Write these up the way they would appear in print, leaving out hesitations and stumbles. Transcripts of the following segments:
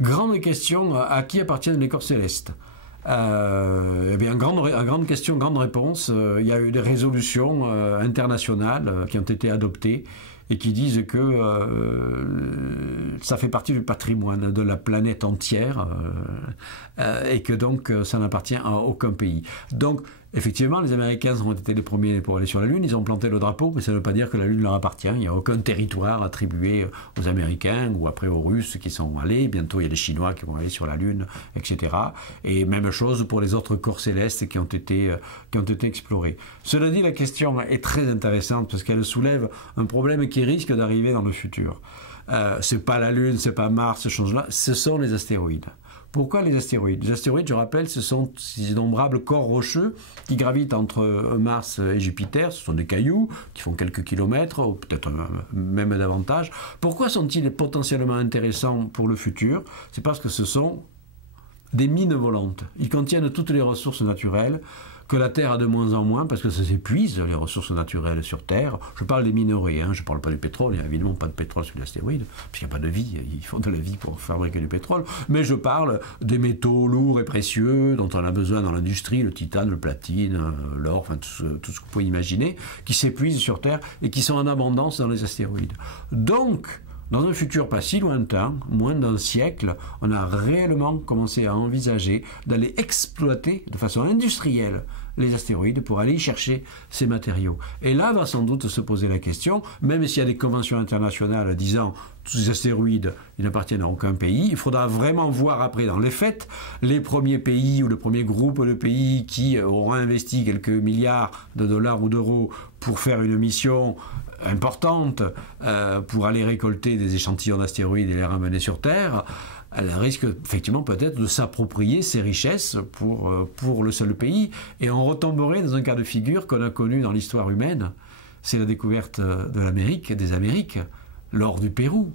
Grande question, à qui appartiennent les corps célestes? Eh bien, grande question, grande réponse. Il y a eu des résolutions internationales qui ont été adoptées et qui disent que ça fait partie du patrimoine de la planète entière et que donc ça n'appartient à aucun pays. Donc, effectivement, les Américains ont été les premiers pour aller sur la Lune, ils ont planté le drapeau, mais ça ne veut pas dire que la Lune leur appartient. Il n'y a aucun territoire attribué aux Américains ou après aux Russes qui sont allés. Bientôt, il y a les Chinois qui vont aller sur la Lune, etc. Et même chose pour les autres corps célestes qui ont été explorés. Cela dit, la question est très intéressante parce qu'elle soulève un problème qui risque d'arriver dans le futur. C'est pas la Lune, c'est pas Mars, ce chose-là, ce sont les astéroïdes. Pourquoi les astéroïdes? Les astéroïdes, je rappelle, ce sont ces innombrables corps rocheux qui gravitent entre Mars et Jupiter. Ce sont des cailloux qui font quelques kilomètres, ou peut-être même davantage. Pourquoi sont-ils potentiellement intéressants pour le futur? C'est parce que ce sont des mines volantes. Ils contiennent toutes les ressources naturelles que la Terre a de moins en moins parce que ça s'épuise, les ressources naturelles sur Terre. Je parle des minerais, je ne parle pas du pétrole, il n'y a évidemment pas de pétrole sur l'astéroïde, puisqu'il n'y a pas de vie, il faut de la vie pour fabriquer du pétrole, mais je parle des métaux lourds et précieux dont on a besoin dans l'industrie, le titane, le platine, l'or, enfin tout ce que vous pouvez imaginer, qui s'épuisent sur Terre et qui sont en abondance dans les astéroïdes. Donc, dans un futur pas si lointain, moins d'un siècle, on a réellement commencé à envisager d'aller exploiter de façon industrielle les astéroïdes pour aller y chercher ces matériaux. Et là va sans doute se poser la question, même s'il y a des conventions internationales disant tous ces astéroïdes ils n'appartiennent à aucun pays, il faudra vraiment voir après dans les faits les premiers pays ou le premier groupe de pays qui auront investi quelques milliards de dollars ou d'euros pour faire une mission importante pour aller récolter des échantillons d'astéroïdes et les ramener sur Terre. Elle risque effectivement peut-être de s'approprier ces richesses pour le seul pays, et on retomberait dans un cas de figure qu'on a connu dans l'histoire humaine, c'est la découverte de l'Amérique, des Amériques, l'or du Pérou,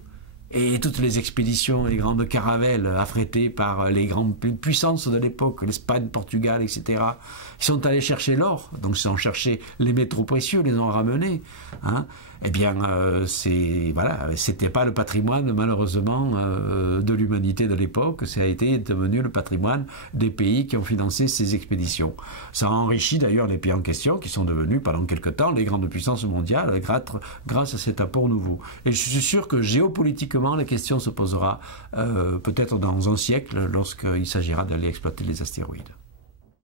et toutes les expéditions, les grandes caravelles affrétées par les grandes puissances de l'époque, l'Espagne, Portugal, etc. Ils sont allés chercher l'or, donc ils ont cherché les métaux précieux, les ont ramenés. Eh bien, voilà, c'était pas le patrimoine, malheureusement, de l'humanité de l'époque, ça a été devenu le patrimoine des pays qui ont financé ces expéditions. Ça a enrichi d'ailleurs les pays en question, qui sont devenus, pendant quelque temps, les grandes puissances mondiales, grâce à cet apport nouveau. Et je suis sûr que géopolitiquement, la question se posera peut-être dans un siècle, lorsqu'il s'agira d'aller exploiter les astéroïdes.